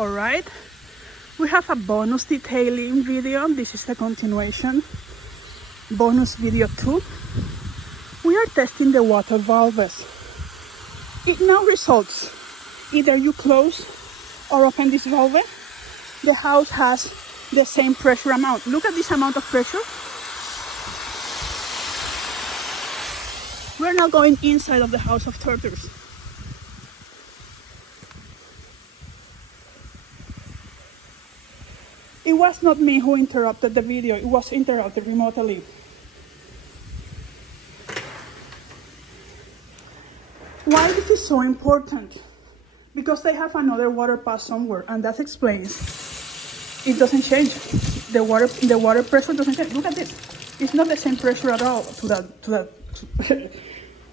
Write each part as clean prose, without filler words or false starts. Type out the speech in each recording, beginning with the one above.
Alright, we have a bonus detailing video. This is the continuation. Bonus video 2. We are testing the water valves. It now results either you close or open this valve, the house has the same pressure amount. Look at this amount of pressure. We're now going inside of the house of tortoise. It was not me who interrupted the video, it was interrupted remotely. Why this is so important? Because they have another water pass somewhere, and that explains it doesn't change. The water pressure doesn't change. Look at this. It's not the same pressure at all to that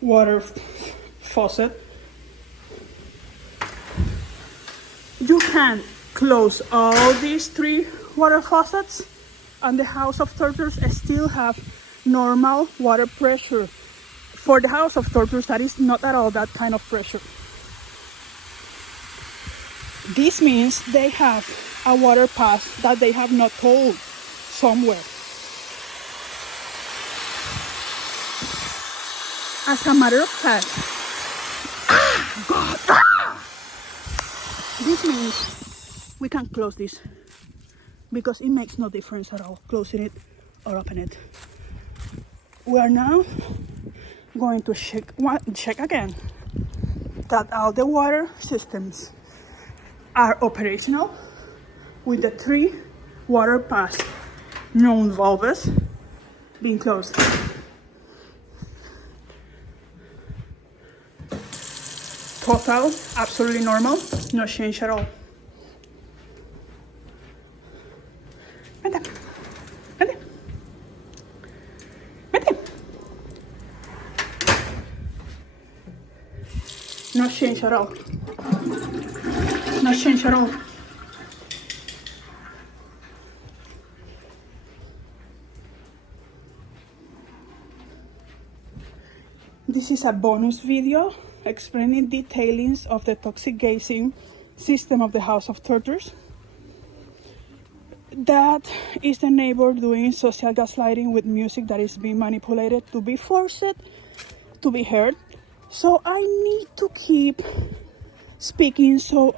water faucet. You can close all these 3 water faucets and the house of tortoise still have normal water pressure. For the house of tortoise, that is not at all that kind of pressure. This means they have a water pass that they have not told somewhere. As a matter of fact, this means we can close this because it makes no difference at all closing it or open it. We are now going to check again that all the water systems are operational with the 3 water pass known valves being closed. Total, absolutely normal, no change at all. Vente. Vente. Vente. No change at all. No change at all. This is a bonus video explaining detailings of the toxic gasing system of the house of tortoise. That is the neighbor doing social gaslighting with music that is being manipulated to be forced to be heard. So I need to keep speaking so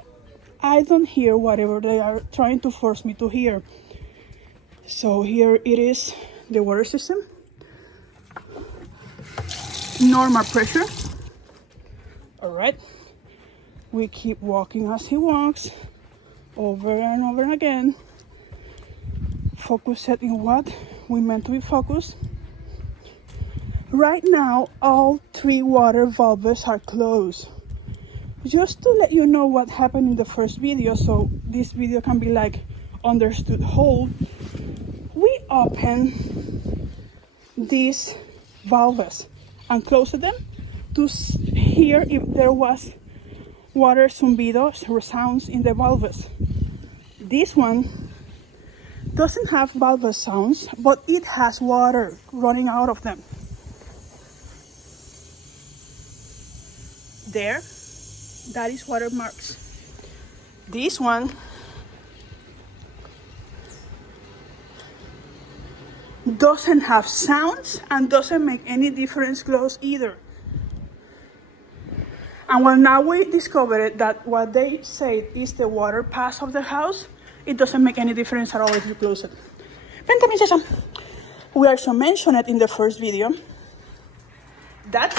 I don't hear whatever they are trying to force me to hear. So here it is, the water system. Normal pressure. All right, we keep walking as he walks, over and over again. Focus set in what we meant to be focused. Right now, all 3 water valves are closed. Just to let you know what happened in the first video, so this video can be like understood whole. We open these valves and closed them to hear if there was water zumbidos or sounds in the valves. This one doesn't have valve sounds, but it has water running out of them. There, that is water marks. This one doesn't have sounds and doesn't make any difference close either. And well, now we discovered that what they say is the water pass of the house, it doesn't make any difference at all if you close it. Vente, princesa. We also mentioned it in the first video. That's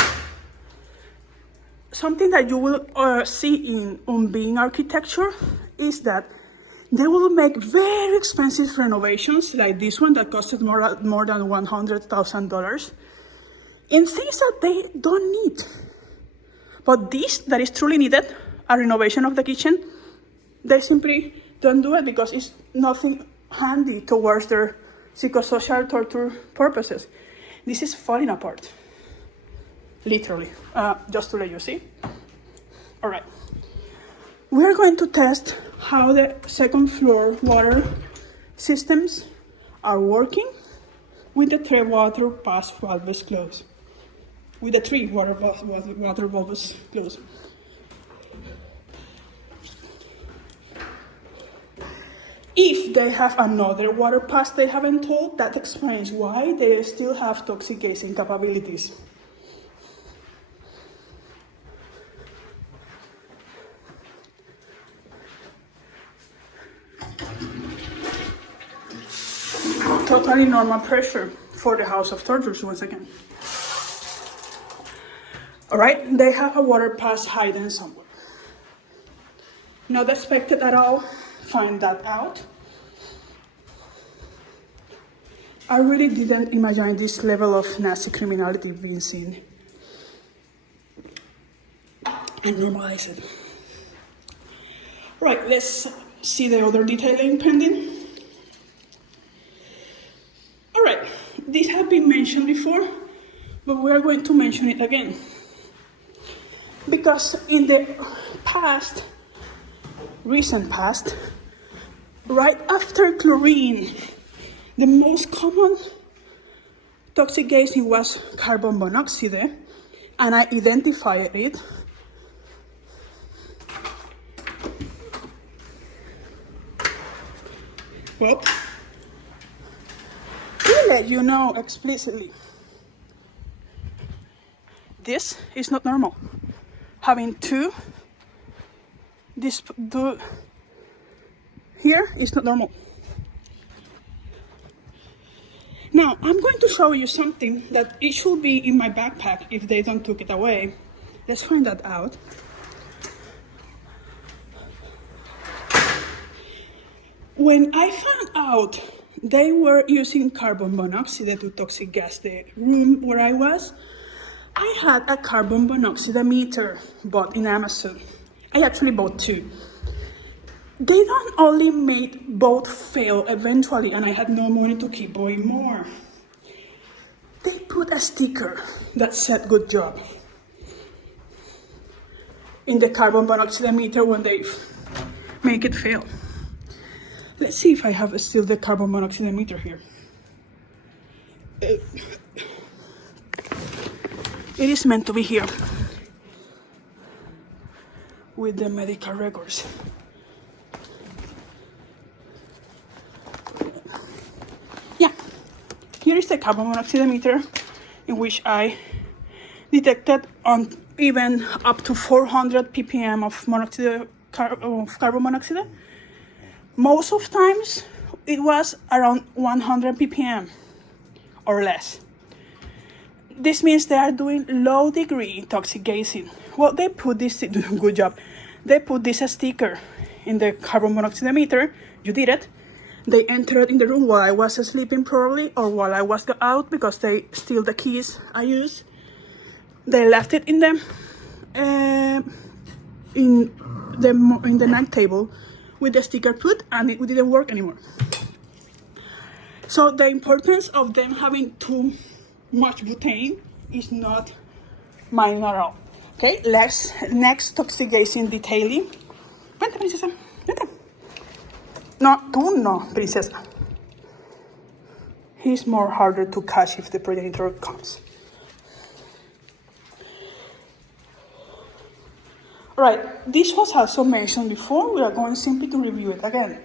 something that you will see in Unbeing architecture is that they will make very expensive renovations like this one that costed more than $100,000 in things that they don't need. But this that is truly needed, a renovation of the kitchen, they simply don't do it because it's nothing handy towards their psychosocial torture purposes. This is falling apart, literally, just to let you see. All right, we're going to test how the second floor water systems are working with the 3 water pass valves closed. With the 3 water valves closed. If they have another water pass they haven't told, that explains why they still have toxic gasing capabilities. Totally normal pressure for the House of Tortures once again. Alright, they have a water pass hidden somewhere. Not expected at all, find that out. I really didn't imagine this level of nasty criminality being seen. And normalize it. Right, let's see the other detailing pending. Alright, this has been mentioned before, but we are going to mention it again. Because in the past, recent past, right after chlorine, the most common toxic gasing was carbon monoxide, and I identified it. Well, to let you know explicitly, this is not normal. Having two, here is not normal. Now, I'm going to show you something that it should be in my backpack if they don't took it away. Let's find that out. When I found out they were using carbon monoxide to toxic gas the room where I was, I had a carbon monoxide meter bought in Amazon. I actually bought two. They not only made both fail eventually, and I had no money to keep buying more. They put a sticker that said "good job" in the carbon monoxide meter when they make it fail. Let's see if I have still the carbon monoxide meter here. It is meant to be here with the medical records. Yeah, here is the carbon monoxide meter in which I detected on even up to 400 ppm of carbon monoxide. Most of times it was around 100 ppm or less. This means they are doing low degree toxic gasing. Well, they put this, good job. They put this sticker in the carbon monoxide meter. You did it. They entered in the room while I was sleeping probably, or while I was out because they steal the keys I use. They left it in the night table with the sticker put, and it didn't work anymore. So the importance of them having too much butane is not minor at all. Okay, next toxic gasing detailing. Vente, princesa, vente. No, tú no, princesa. He's more harder to catch if the predator comes. Right, this was also mentioned before. We are going simply to review it again.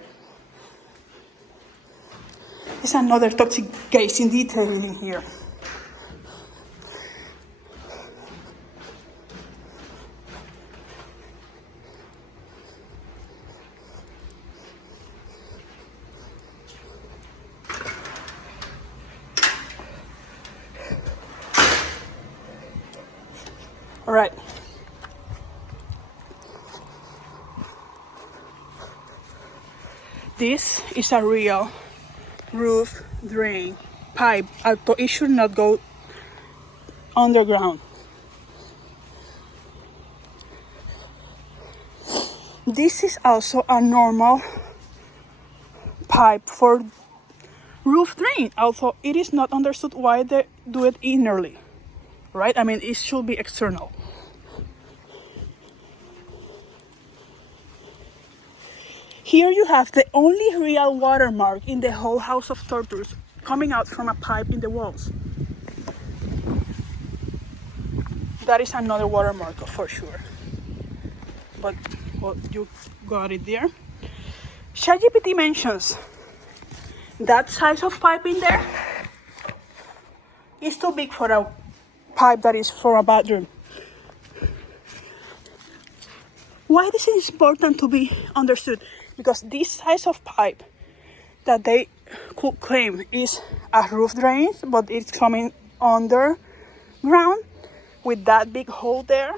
It's another toxic gasing detailing here. All right. This is a real roof drain pipe, although it should not go underground. This is also a normal pipe for roof drain, although it is not understood why they do it innerly, right? I mean, it should be external. Here you have the only real watermark in the whole House of Tortures coming out from a pipe in the walls. That is another watermark for sure. But well, you got it there. ChatGPT mentions that size of pipe in there is too big for a pipe that is for a bathroom. Why this is important to be understood? Because this size of pipe that they could claim is a roof drain, but it's coming underground with that big hole there,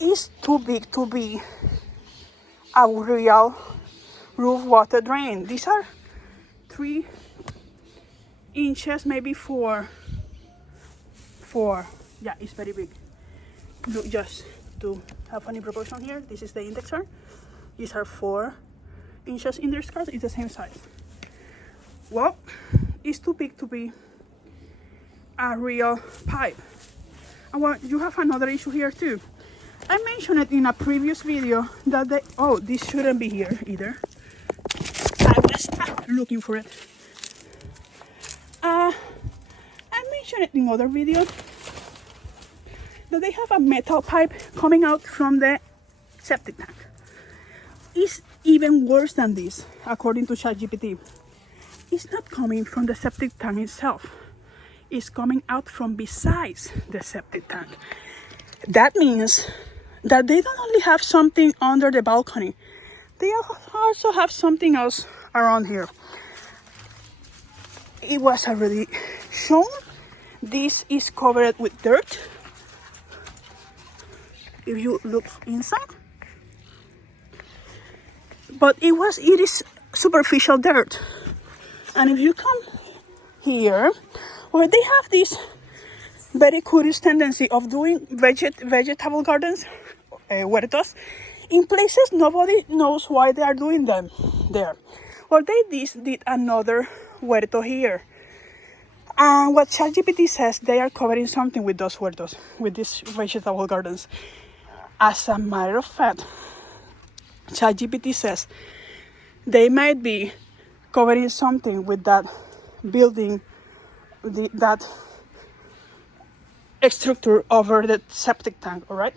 is too big to be a real roof water drain. These are 3 inches, maybe 4. Yeah, it's very big. Look, just to have any proportion here, this is the indexer. These are 4 inches in their skirt. It's the same size. Well, it's too big to be a real pipe. And well, you have another issue here too. I mentioned it in a previous video that this shouldn't be here either. I was looking for it. I mentioned it in other videos that they have a metal pipe coming out from the septic tank. It's even worse than this, according to ChatGPT. It's not coming from the septic tank itself. It's coming out from besides the septic tank. That means that they don't only have something under the balcony, they also have something else around here. It was already shown. This is covered with dirt. If you look inside, but it is superficial dirt. And if you come here, where they have this very curious tendency of doing vegetable gardens, huertos, in places nobody knows why they are doing them there. Well, they did another huerto here. And what ChatGPT says, they are covering something with those huertos, with these vegetable gardens. As a matter of fact, ChatGPT says they might be covering something with that building, that structure over the septic tank, all right?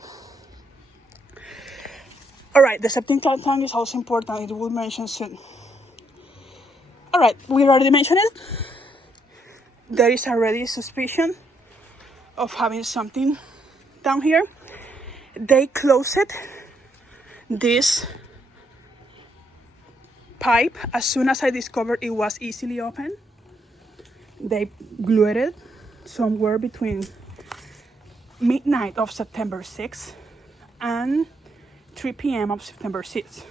All right, the septic tank is also important. It will mention soon. All right, we already mentioned it. There is already suspicion of having something down here. They closed this pipe as soon as I discovered it was easily open. They glued it somewhere between midnight of September 6th and 3 p.m. of September 6th.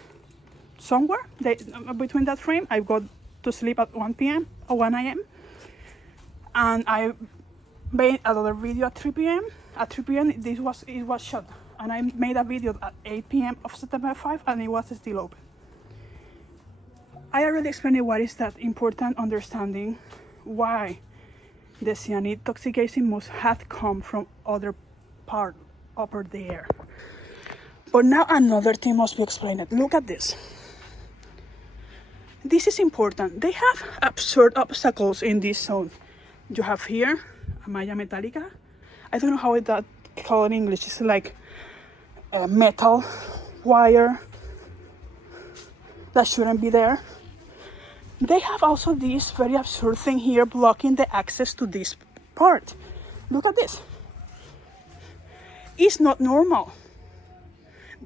Somewhere between that frame, I got to sleep at 1 p.m. or 1 a.m. And I made another video at 3 p.m. At 3 p.m. it was shut. And I made a video at 8 p.m. of September 5 and it was still open. I already explained what is that important understanding why the cyanide toxic gases must have come from other part over there. But now another thing must be explained. Look at this. This is important. They have absurd obstacles in this zone. You have here a malla metálica. I don't know how that called in English. It's like a metal wire that shouldn't be there. They have also this very absurd thing here blocking the access to this part. Look at this. It's not normal.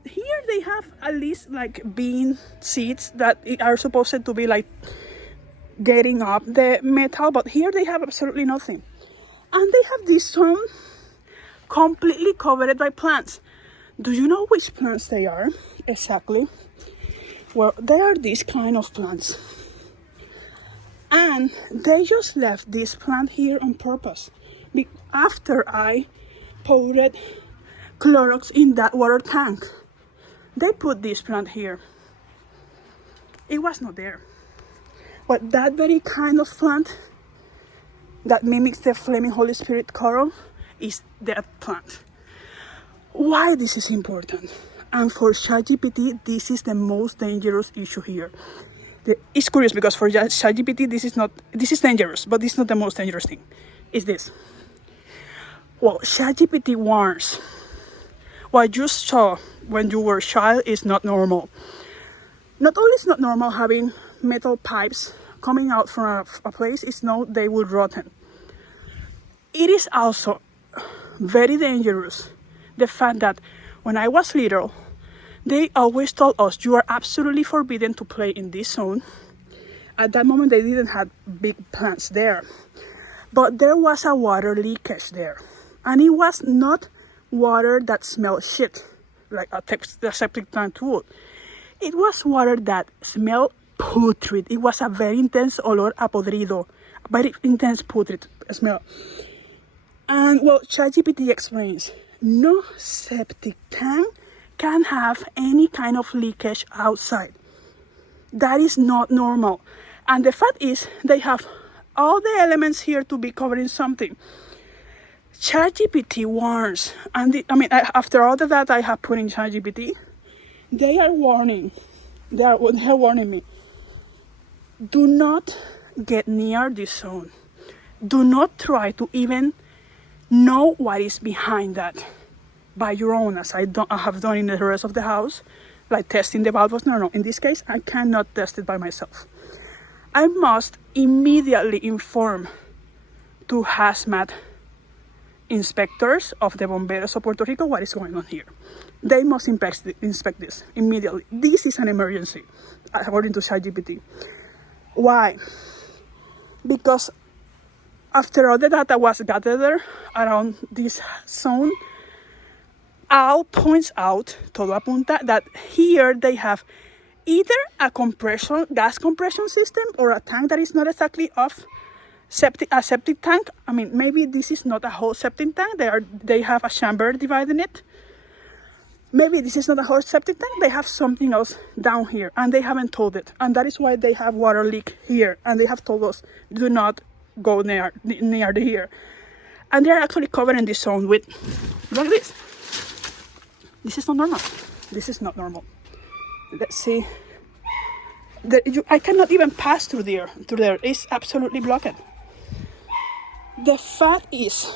Here they have at least like bean seeds that are supposed to be like getting up the metal, but here they have absolutely nothing. And they have this zone completely covered by plants. Do you know which plants they are exactly? Well, they are these kind of plants. And they just left this plant here on purpose. After I poured Clorox in that water tank, they put this plant here. It was not there. But that very kind of plant that mimics the flaming Holy Spirit coral is that plant. Why this is important? And for ChatGPT, this is the most dangerous issue here. It's curious because for ChatGPT, this is dangerous, but this is not the most dangerous thing. It's this. Well, ChatGPT warns, what you saw when you were a child is not normal. Not only is not normal having metal pipes coming out from a place, it's known they will rotten. It is also very dangerous the fact that when I was little, they always told us you are absolutely forbidden to play in this zone. At that moment, they didn't have big plants there, but there was a water leakage there, and it was not water that smelled shit like a septic tank would. It was water that smelled putrid. It was a very intense olor a podrido, very intense putrid smell. And well, ChatGPT explains, no septic tank can have any kind of leakage outside. That is not normal. And the fact is, they have all the elements here to be covering something. ChatGPT warns, and after all the data I have put in ChatGPT, they are warning. They are warning me. Do not get near this zone. Do not try to even know what is behind that by your own, as I have done in the rest of the house, like testing the valves. No. In this case, I cannot test it by myself. I must immediately inform to hazmat inspectors of the Bomberos of Puerto Rico what is going on here. They must inspect this immediately. This is an emergency, according to ChatGPT. Why? Because after all the data was gathered around this zone, all points out, todo apunta, that here they have either a gas compression system or a tank that is not exactly of a septic tank. I mean, maybe this is not a whole septic tank. They have a chamber dividing it. Maybe this is not a whole septic tank. They have something else down here, and they haven't told it. And that is why they have water leak here. And they have told us, do not go near here. And they are actually covering this zone with, look at this. This is not normal. This is not normal. Let's see. I cannot even pass through there. It's absolutely blocked. The fact is,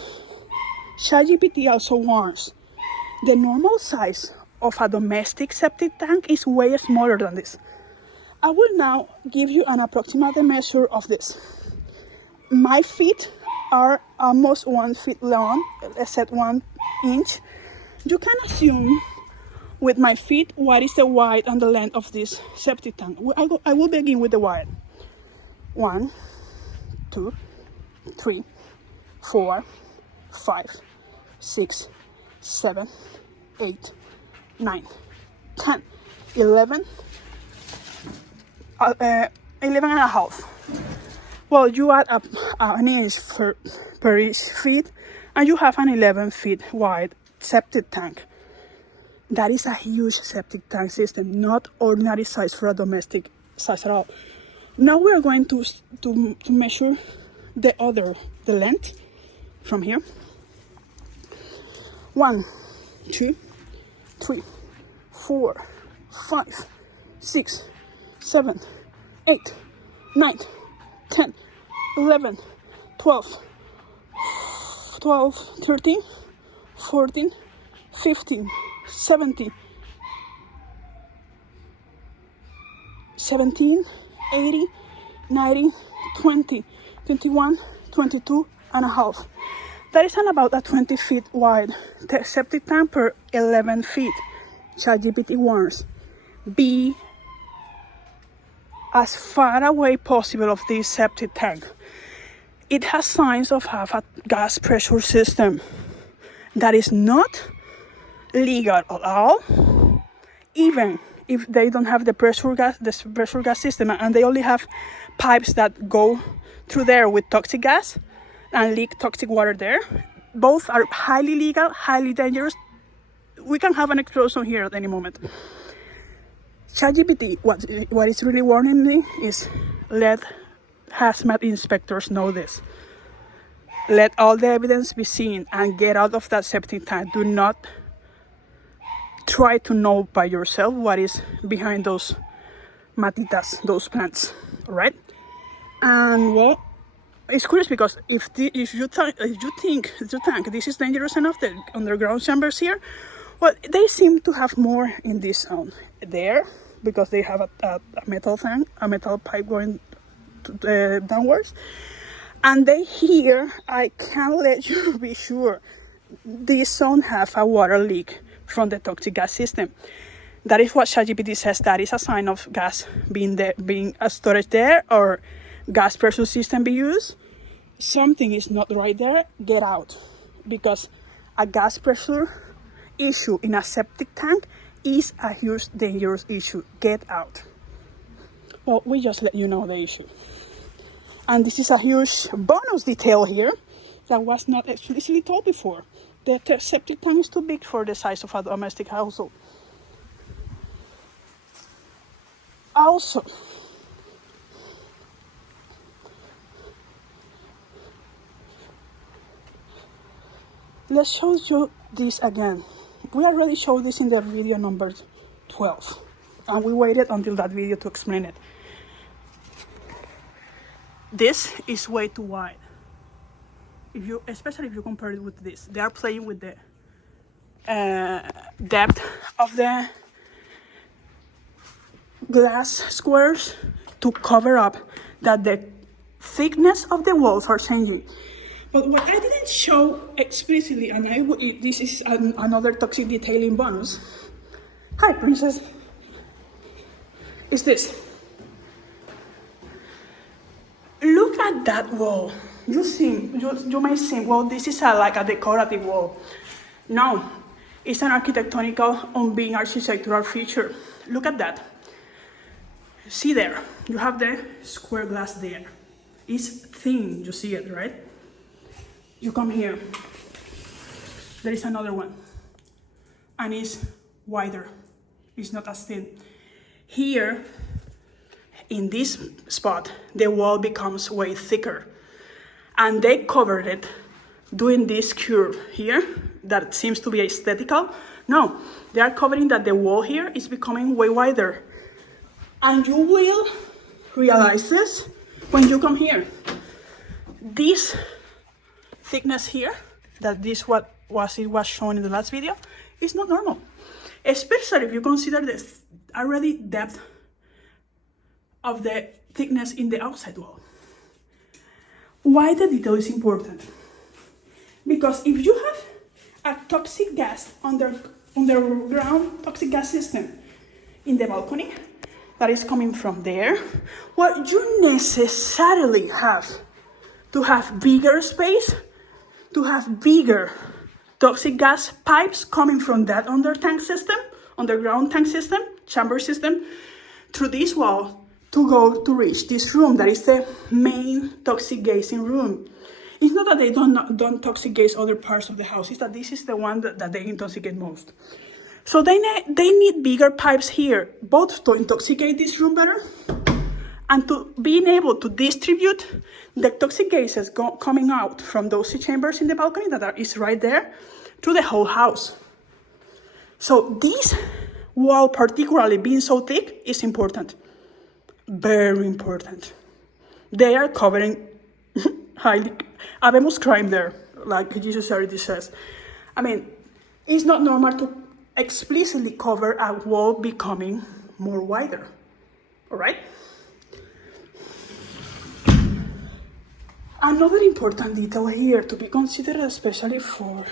ChatGPT also warns, the normal size of a domestic septic tank is way smaller than this. I will now give you an approximate measure of this. My feet are almost 1 foot long, except 1 inch. You can assume with my feet what is the width and the length of this septic tank. I will begin with the width. 1, 2, 3, 4, 5, 6, 7, 8, 9, 10, 11, 11 and a half. Well, you add up an inch per each feet, and you have an 11 feet wide septic tank. That is a huge septic tank system, not ordinary size for a domestic size at all. Now we are going to measure the length from here. 1, 2, 3, 4, 5, 6, 7, 8, 9, 10, 11, 12, 13, 14, 15, 17, 18, 19, 20, 21, 22 and a half. That is about a 20 feet wide septic tank per 11 feet. ChatGPT warns, be as far away possible of this septic tank. It has signs of have a gas pressure system. That is not legal at all, even if they don't have the pressure gas system, and they only have pipes that go through there with toxic gas and leak toxic water there. Both are highly legal, highly dangerous. We can have an explosion here at any moment. ChatGPT, what is really warning me is, let hazmat inspectors know this. Let all the evidence be seen and get out of that septic tank. Do not try to know by yourself what is behind those matitas, those plants, all right? And well, it's curious because if you think the tank, this is dangerous enough, the underground chambers here, well, they seem to have more in this zone. There, because they have a metal tank, a metal pipe going downwards. And they hear, I can't let you be sure, this zone have a water leak from the toxic gas system. That is what ChatGPT says. That is a sign of gas being a storage there, or gas pressure system be used. Something is not right there. Get out, because a gas pressure issue in a septic tank is a huge dangerous issue. Get out. Well, we just let you know the issue. And this is a huge bonus detail here that was not explicitly told before. The septic tank is too big for the size of a domestic household. Also, let's show you this again. We already showed this in the video number 12, and we waited until that video to explain it. This is way too wide. Especially if you compare it with this, they are playing with the depth of the glass squares to cover up that the thickness of the walls are changing. But what I didn't show explicitly, and this is another toxic detailing bonus. Hi, princess. Is this. Look at that wall. You may think, well, this is like a decorative wall. No, it's an architectonical, unbeing architectural feature. Look at that. See there, you have the square glass there. It's thin, you see it, right? You come here, there is another one, and it's wider. It's not as thin. Here, in this spot, the wall becomes way thicker. And they covered it doing this curve here that seems to be aesthetical. No, they are covering that the wall here is becoming way wider. And you will realize this when you come here. This thickness here, that this was shown in the last video, is not normal. Especially if you consider the already depth of the thickness in the outside wall. Why the detail is important? Because if you have a toxic gas underground toxic gas system in the balcony that is coming from there, what you necessarily have to have bigger space, to have bigger toxic gas pipes coming from that underground tank system, chamber system, through this wall, to reach this room that is the main toxic gasing room. It's not that they don't toxic gas other parts of the house, it's that this is the one that they intoxicate most. So they need bigger pipes here, both to intoxicate this room better and to being able to distribute the toxic gases coming out from those chambers in the balcony that is right there to the whole house. So this wall particularly being so thick is important. Very important. They are covering highly habemos crime there, like Jesus already says. I mean, it's not normal to explicitly cover a wall becoming more wider. All right? Another important detail here to be considered, especially for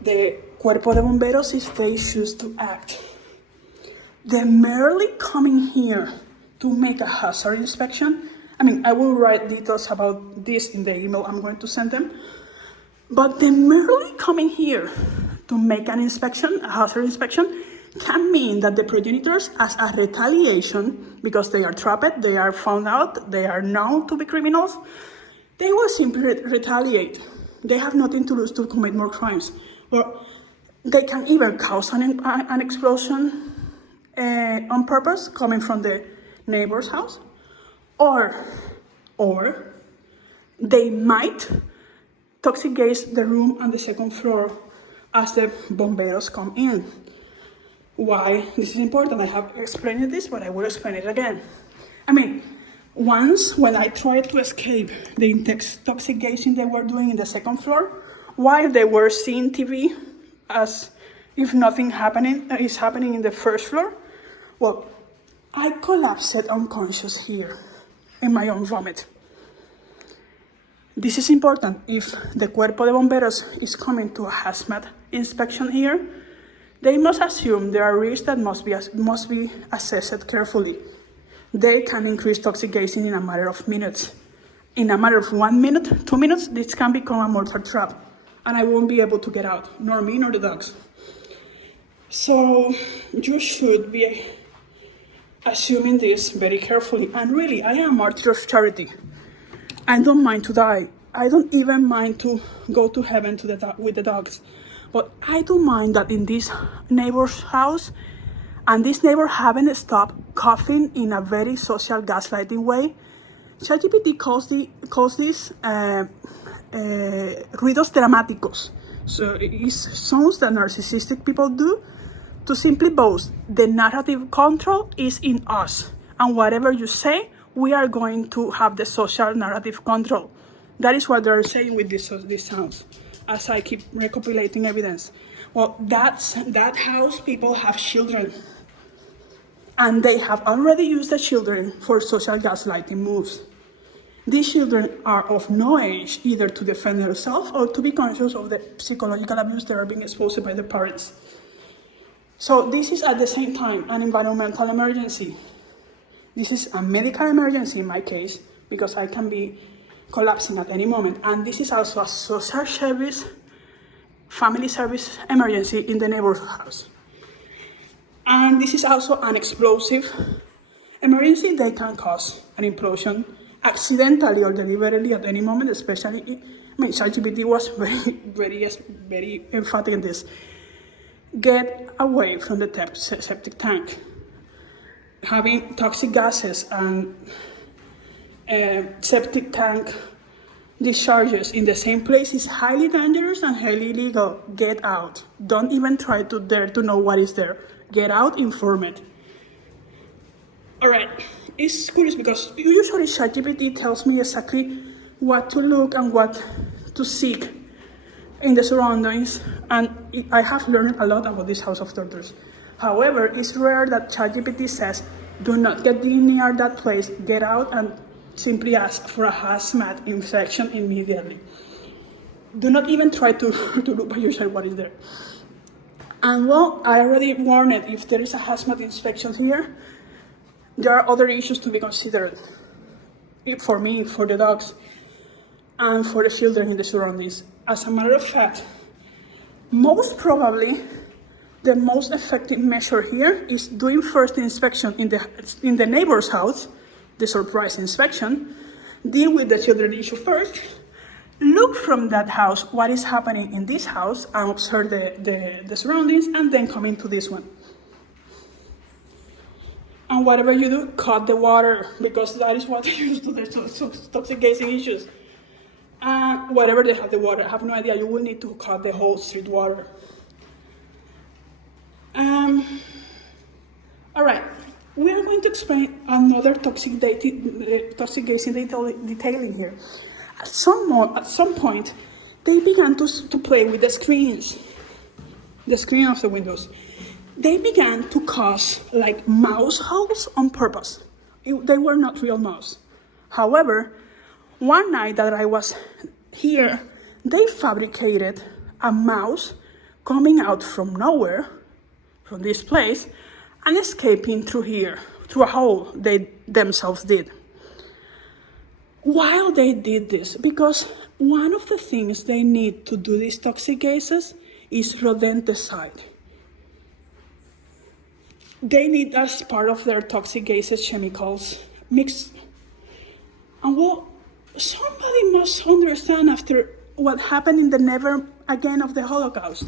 the Cuerpo de Bomberos, if they choose to act. They're merely coming here to make a hazard inspection. I mean, I will write details about this in the email I'm going to send them. But they're merely coming here to make an inspection, a hazard inspection, can mean that the progenitors, as a retaliation, because they are trapped, they are found out, they are known to be criminals, they will simply retaliate. They have nothing to lose to commit more crimes. Or they can either cause an explosion on purpose coming from the neighbor's house, or they might toxic gas the room on the second floor as the bomberos come in. Why this is important? I have explained this, but I will explain it again. I mean, once when I tried to escape the toxic gasing they were doing in the second floor, while they were seeing TV as if nothing is happening in the first floor, Well, I collapsed unconscious here in my own vomit. This is important. If the Cuerpo de Bomberos is coming to a hazmat inspection here, they must assume there are risks that must be assessed carefully. They can increase toxic gases in a matter of minutes. In a matter of 1 minute, 2 minutes, this can become a mortar trap, and I won't be able to get out, nor me nor the dogs. So you should be assuming this very carefully. And really, I am a martyr of charity. I don't mind to die. I don't even mind to go to heaven with the dogs. But I do mind that in this neighbor's house, and this neighbor haven't stopped coughing in a very social gaslighting way. ChatGPT calls this ruidos dramáticos. So it's sounds that narcissistic people do to simply boast. The narrative control is in us. And whatever you say, we are going to have the social narrative control. That is what they're saying with these sounds, as I keep recopilating evidence. Well, that house people have children. And they have already used the children for social gaslighting moves. These children are of no age either to defend themselves or to be conscious of the psychological abuse they are being exposed by their parents. So this is at the same time an environmental emergency. This is a medical emergency in my case, because I can be collapsing at any moment. And this is also a social service, family service emergency in the neighbor's house. And this is also an explosive emergency. They can cause an implosion accidentally or deliberately at any moment, especially, ChatGPT was very emphatic in this. Get away from the septic tank. Having toxic gases and septic tank discharges in the same place is highly dangerous and highly illegal. Get out. Don't even try to dare to know what is there. Get out, inform it. All right, it's curious because usually ChatGPT tells me exactly what to look and what to seek in the surroundings, and I have learned a lot about this house of tortures. However, it's rare that ChatGPT says, do not get near that place, get out, and simply ask for a hazmat inspection immediately. Do not even try to look by yourself what is there. And well, I already warned it, if there is a hazmat inspection here, there are other issues to be considered. For me, for the dogs, and for the children in the surroundings. As a matter of fact, most probably, the most effective measure here is doing first inspection in the neighbor's house, the surprise inspection, deal with the children issue first, look from that house what is happening in this house and observe the surroundings, and then come into this one. And whatever you do, cut the water, because that is what they use to the toxic gasing issues. Whatever they have the water, I have no idea, you will need to cut the whole street water. All right, we are going to explain another toxic gasing detailing here. At some point, they began to play with the screen of the windows. They began to cause like mouse holes on purpose. They were not real mouse. However, one night that I was here, they fabricated a mouse coming out from nowhere, from this place, and escaping through here, through a hole they themselves did. While they did this, because one of the things they need to do these toxic gases is rodenticide. They need, as part of their toxic gases, chemicals mixed. And well, somebody must understand, after what happened in the Never Again of the Holocaust,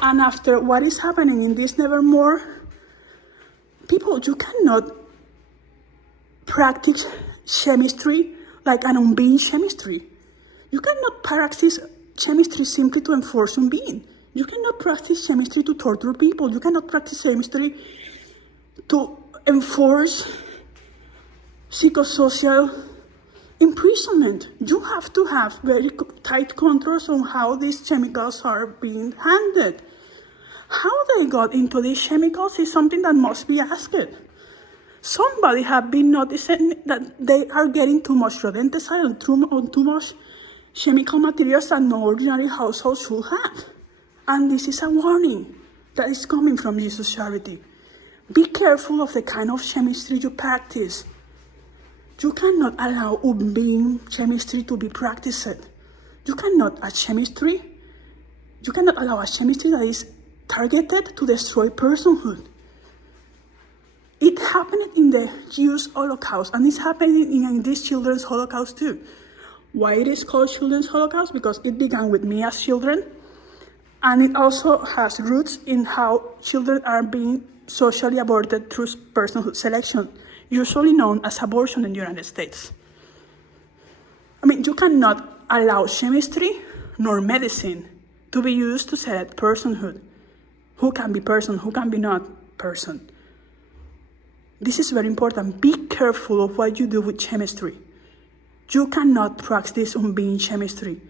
and after what is happening in this Nevermore, people, you cannot practice chemistry like an unbeing chemistry. You cannot practice chemistry simply to enforce unbeing. You cannot practice chemistry to torture people. You cannot practice chemistry to enforce psychosocial imprisonment. You have to have very tight controls on how these chemicals are being handled. How they got into these chemicals is something that must be asked. Somebody have been noticing that they are getting too much rodenticide and too much chemical materials that no ordinary household should have. And this is a warning that is coming from Jesus Charity. Be careful of the kind of chemistry you practice. You cannot allow unbeing chemistry to be practiced. You cannot allow a chemistry that is targeted to destroy personhood. It happened in the Jewish Holocaust, and it's happening in this children's Holocaust too. Why it is called children's Holocaust? Because it began with me as children, and it also has roots in how children are being socially aborted through personhood selection, usually known as abortion in the United States. I mean, you cannot allow chemistry nor medicine to be used to select personhood. Who can be person, who can be not person. This is very important. Be careful of what you do with chemistry. You cannot practice unbeing chemistry.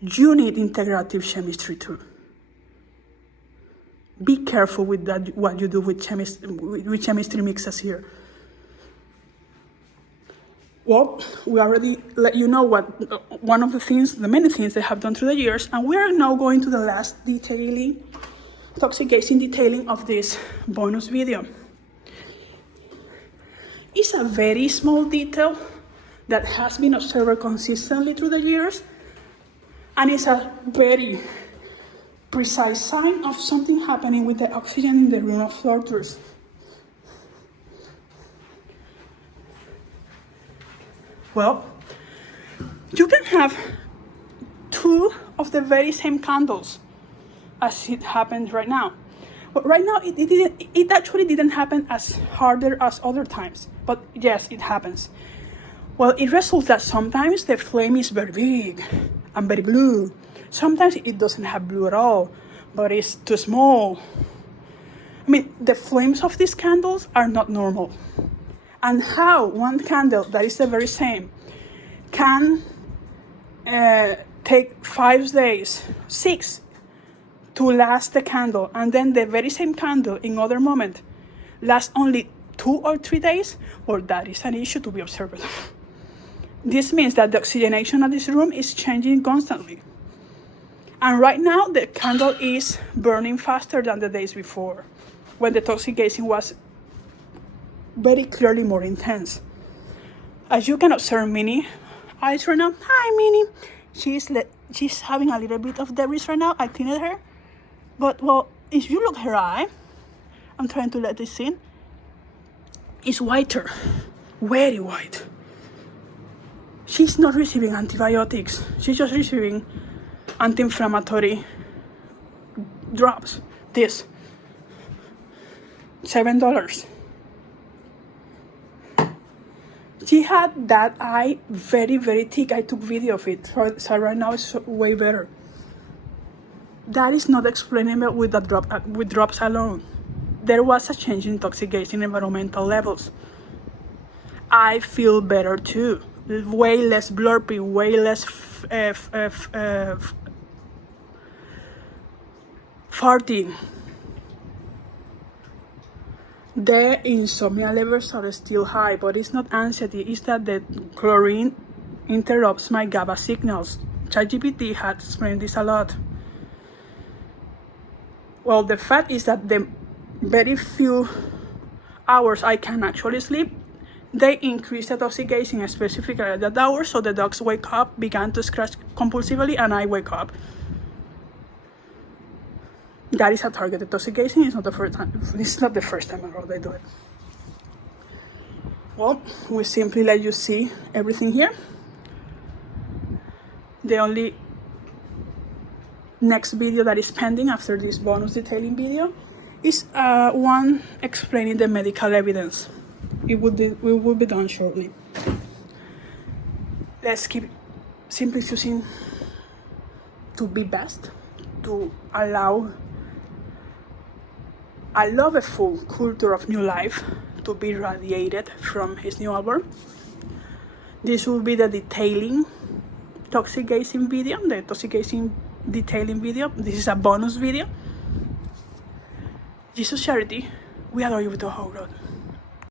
You need integrative chemistry too. Be careful with that, what you do with chemistry mixes here. Well, we already let you know one of the many things they have done through the years, and we are now going to the last toxic gazing detailing of this bonus video. It's a very small detail that has been observed consistently through the years, and it's a very precise sign of something happening with the oxygen in the room of tortures. Well, you can have two of the very same candles as it happens right now. But right now, it actually didn't happen as harder as other times. But yes, it happens. Well, it results that sometimes the flame is very big and very blue. Sometimes it doesn't have blue at all, but it's too small. I mean, the flames of these candles are not normal. And how one candle that is the very same can take 5 days, 6, to last the candle, and then the very same candle in other moment lasts only 2 or 3 days, well, that is an issue to be observed. This means that the oxygenation of this room is changing constantly. And right now, the candle is burning faster than the days before, when the toxic gazing was very clearly more intense. As you can observe Minnie eyes right now. Hi, Minnie. She's having a little bit of debris right now. I cleaned her. But, well, if you look her eye, I'm trying to let this in, it's whiter, very white. She's not receiving antibiotics. She's just receiving anti-inflammatory drops. This, $7. She had that eye very, very thick. I took video of it, so right now it's way better. That is not explainable with drops alone. There was a change in toxic gazing environmental levels. I feel better too. Way less blurpy, way less farting. The insomnia levels are still high, but it's not anxiety, it's that the chlorine interrupts my GABA signals. ChatGPT has explained this a lot. Well, the fact is that the very few hours I can actually sleep, they increase the toxic gazing, specifically at that hour, so the dogs wake up, began to scratch compulsively, and I wake up. That is a targeted toxic gazing. It's not the first time. It's not the first time around they do it. Well, we simply let you see everything here. The only next video that is pending after this bonus detailing video is one explaining the medical evidence. It will be done shortly. Let's keep simply choosing to be best, to allow a loveful culture of new life to be radiated from his new album. This will be the detailing toxic gazing video, the toxic gazing detailing video. This is a bonus video. Jesus Charity, we adore you with the whole world.